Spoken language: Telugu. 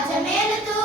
రాజమేలుతూ